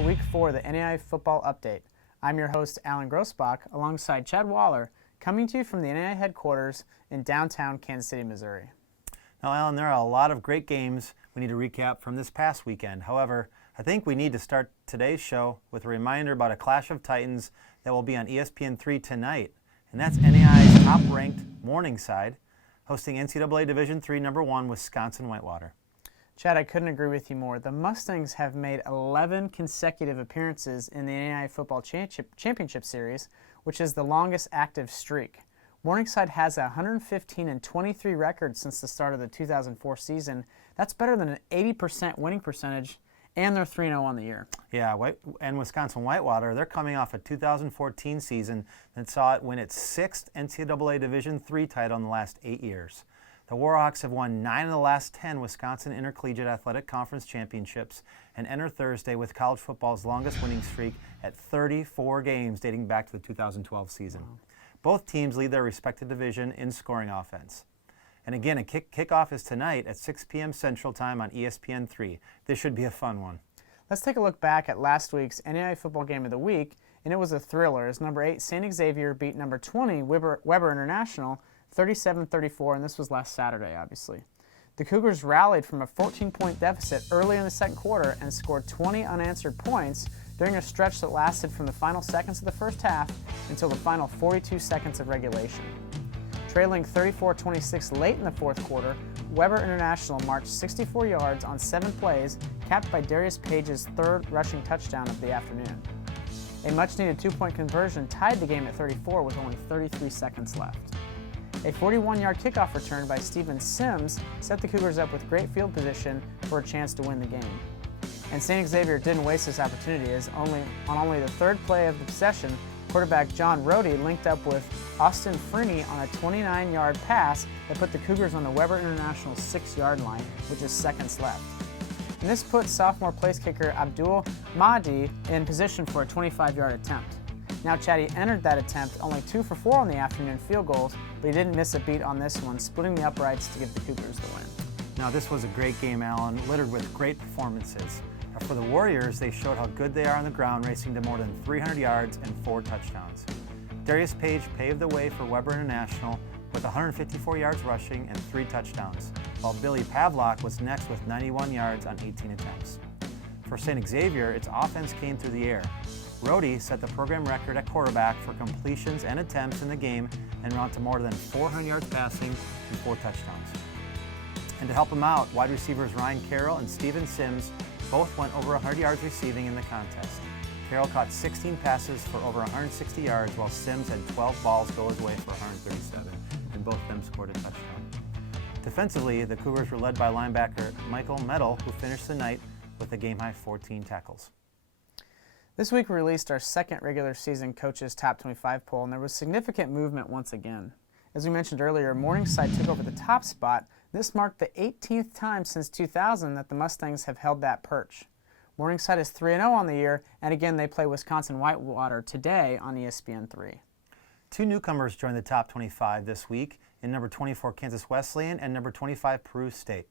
to Week 4 of the NAIA Football Update. I'm your host, Alan Grossbach, alongside Chad Waller, coming to you from the NAIA headquarters in downtown Kansas City, Missouri. Now, Alan, there are a lot of great games we need to recap from this past weekend. However, I think we need to start today's show with a reminder about a clash of titans that will be on ESPN3 tonight, and that's NAIA's top-ranked Morningside hosting NCAA Division III number 1 Wisconsin-Whitewater. Chad, I couldn't agree with you more. The Mustangs have made 11 consecutive appearances in the NAIA Football Championship Series, which is the longest active streak. Morningside has a 115-23 record since the start of the 2004 season. That's better than an 80% winning percentage, and they're 3-0 on the year. Yeah, and Wisconsin-Whitewater, they're coming off a 2014 season that saw it win its 6th NCAA Division III title in the last 8 years. The Warhawks have won 9 of the last 10 Wisconsin Intercollegiate Athletic Conference championships and enter Thursday with college football's longest winning streak at 34 games dating back to the 2012 season. Wow. Both teams lead their respective division in scoring offense. And again, a kickoff is tonight at 6 p.m. Central Time on ESPN3. This should be a fun one. Let's take a look back at last week's NAIA Football Game of the Week, and it was a thriller as number 8 St. Xavier beat number 20 Weber International 37-34, and this was last Saturday, obviously. The Cougars rallied from a 14-point deficit early in the second quarter and scored 20 unanswered points during a stretch that lasted from the final seconds of the first half until the final 42 seconds of regulation. Trailing 34-26 late in the fourth quarter, Weber International marched 64 yards on 7 plays, capped by Darius Page's third rushing touchdown of the afternoon. A much-needed 2-point conversion tied the game at 34 with only 33 seconds left. A 41-yard kickoff return by Steven Sims set the Cougars up with great field position for a chance to win the game. And St. Xavier didn't waste this opportunity as on only the third play of the possession, quarterback John Rohde linked up with Austin Freeney on a 29-yard pass that put the Cougars on the Weber International 6-yard line, with just seconds left. And this put sophomore place kicker Abdul Mahdi in position for a 25-yard attempt. Now Chad entered that attempt only 2 for 4 on the afternoon field goals, but he didn't miss a beat on this one, splitting the uprights to give the Cougars the win. Now this was a great game, Alan, littered with great performances. For the Warriors, they showed how good they are on the ground, racing to more than 300 yards and 4 touchdowns. Darius Page paved the way for Weber International with 154 yards rushing and 3 touchdowns, while Billy Pavlock was next with 91 yards on 18 attempts. For St. Xavier, its offense came through the air. Rohde set the program record at quarterback for completions and attempts in the game and ran to more than 400 yards passing and 4 touchdowns. And to help him out, wide receivers Ryan Carroll and Steven Sims both went over 100 yards receiving in the contest. Carroll caught 16 passes for over 160 yards, while Sims had 12 balls go his way for 137, and both of them scored a touchdown. Defensively, the Cougars were led by linebacker Michael Metal, who finished the night with a game-high 14 tackles. This week we released our second regular season Coaches Top 25 poll, and there was significant movement once again. As we mentioned earlier, Morningside took over the top spot. This marked the 18th time since 2000 that the Mustangs have held that perch. Morningside is 3-0 on the year, and again they play Wisconsin-Whitewater today on ESPN3. 2 newcomers joined the top 25 this week in number 24 Kansas Wesleyan and number 25 Peru State.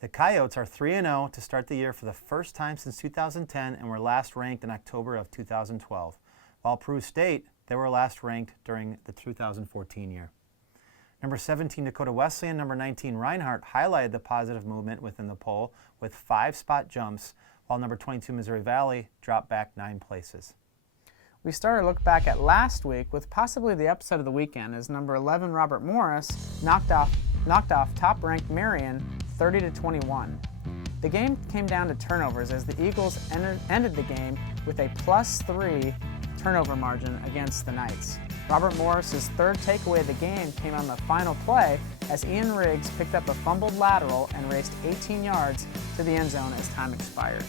The Coyotes are 3-0 to start the year for the first time since 2010 and were last ranked in October of 2012. While Peru State, they were last ranked during the 2014 year. Number 17 Dakota Wesleyan and number 19 Reinhardt highlighted the positive movement within the poll with 5 spot jumps, while number 22 Missouri Valley dropped back 9 places. We started to look back at last week with possibly the upset of the weekend as number 11 Robert Morris knocked off top-ranked Marion 30-21. The game came down to turnovers as the Eagles ended the game with a +3 turnover margin against the Knights. Robert Morris's third takeaway of the game came on the final play as Ian Riggs picked up a fumbled lateral and raced 18 yards to the end zone as time expired.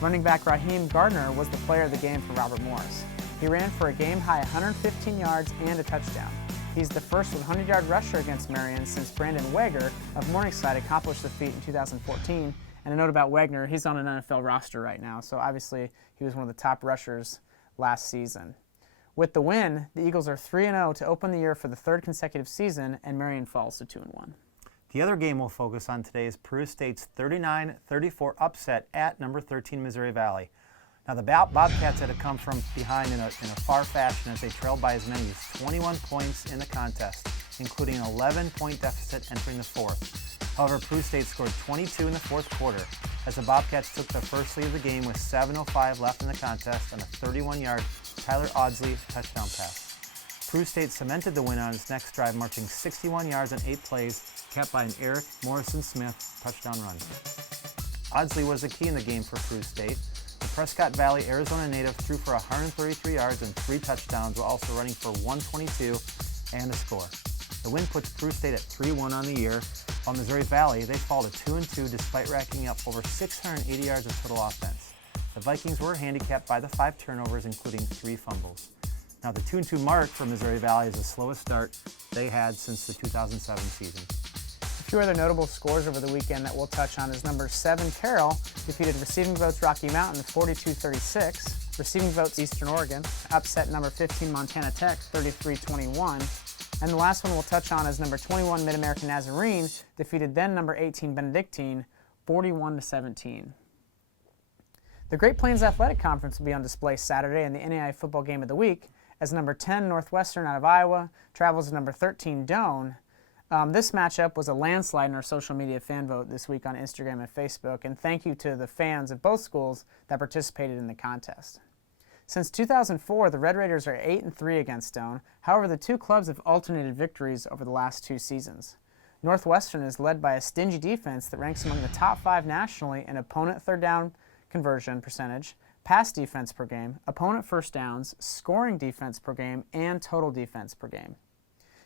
Running back Raheem Gardner was the player of the game for Robert Morris. He ran for a game-high 115 yards and a touchdown. He's the first 100-yard rusher against Marion since Brandon Weger of Morningside accomplished the feat in 2014. And a note about Wagner, he's on an NFL roster right now, so obviously he was one of the top rushers last season. With the win, the Eagles are 3-0 to open the year for the 3rd consecutive season, and Marion falls to 2-1. The other game we'll focus on today is Peru State's 39-34 upset at number 13 Missouri Valley. Now the Bobcats had to come from behind in a far fashion as they trailed by as many as 21 points in the contest, including an 11-point deficit entering the fourth. However, Peru State scored 22 in the fourth quarter as the Bobcats took the first lead of the game with 7:05 left in the contest and a 31-yard Tyler Audsley touchdown pass. Peru State cemented the win on its next drive, marching 61 yards in 8 plays, capped by an Eric Morrison-Smith touchdown run. Audsley was the key in the game for Peru State. The Prescott Valley, Arizona native threw for 133 yards and 3 touchdowns while also running for 122 and a score. The win puts Peru State at 3-1 on the year, while Missouri Valley, they fall to 2-2 despite racking up over 680 yards of total offense. The Vikings were handicapped by the 5 turnovers, including 3 fumbles. Now the 2-2 mark for Missouri Valley is the slowest start they had since the 2007 season. A few other notable scores over the weekend that we'll touch on is number 7 Carroll defeated Receiving Votes Rocky Mountain 42-36. Receiving Votes Eastern Oregon upset number 15 Montana Tech 33-21. And the last one we'll touch on is number 21 Mid-American Nazarene defeated then number 18 Benedictine 41-17. The Great Plains Athletic Conference will be on display Saturday in the NAIA football game of the week as number 10 Northwestern out of Iowa travels to number 13 Doane. This matchup was a landslide in our social media fan vote this week on Instagram and Facebook, and thank you to the fans of both schools that participated in the contest. Since 2004, the Red Raiders are 8-3 against Doane. However, the two clubs have alternated victories over the last 2 seasons. Northwestern is led by a stingy defense that ranks among the top 5 nationally in opponent third down conversion percentage, pass defense per game, opponent first downs, scoring defense per game, and total defense per game.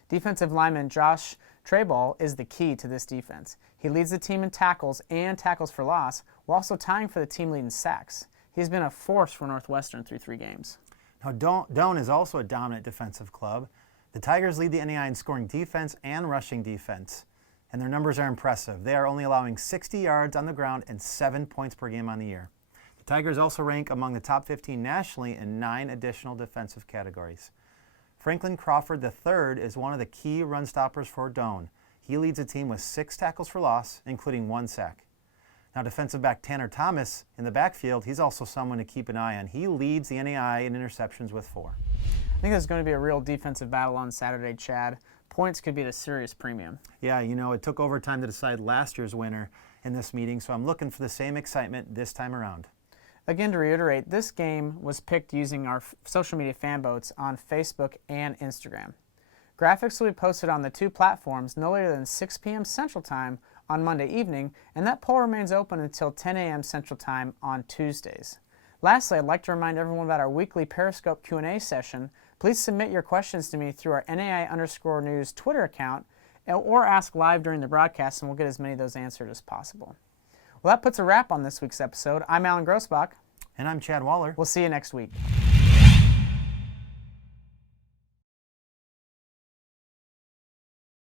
Defensive lineman Josh Treyball is the key to this defense. He leads the team in tackles and tackles for loss, while also tying for the team lead in sacks. He's been a force for Northwestern through 3 games. Now, Doane is also a dominant defensive club. The Tigers lead the NAIA in scoring defense and rushing defense, and their numbers are impressive. They are only allowing 60 yards on the ground and 7 points per game on the year. The Tigers also rank among the top 15 nationally in 9 additional defensive categories. Franklin Crawford III is one of the key run stoppers for Doane. He leads the team with 6 tackles for loss, including 1 sack. Now, defensive back Tanner Thomas in the backfield, he's also someone to keep an eye on. He leads the NAIA in interceptions with 4. I think there's going to be a real defensive battle on Saturday, Chad. Points could be at a serious premium. Yeah, you know, it took overtime to decide last year's winner in this meeting, so I'm looking for the same excitement this time around. Again, to reiterate, this game was picked using our social media fan votes on Facebook and Instagram. Graphics will be posted on the 2 platforms no later than 6 p.m. Central Time on Monday evening, and that poll remains open until 10 a.m. Central Time on Tuesdays. Lastly, I'd like to remind everyone about our weekly Periscope Q&A session. Please submit your questions to me through our NAI_news Twitter account or ask live during the broadcast, and we'll get as many of those answered as possible. Well, that puts a wrap on this week's episode. I'm Alan Grossbach. And I'm Chad Waller. We'll see you next week.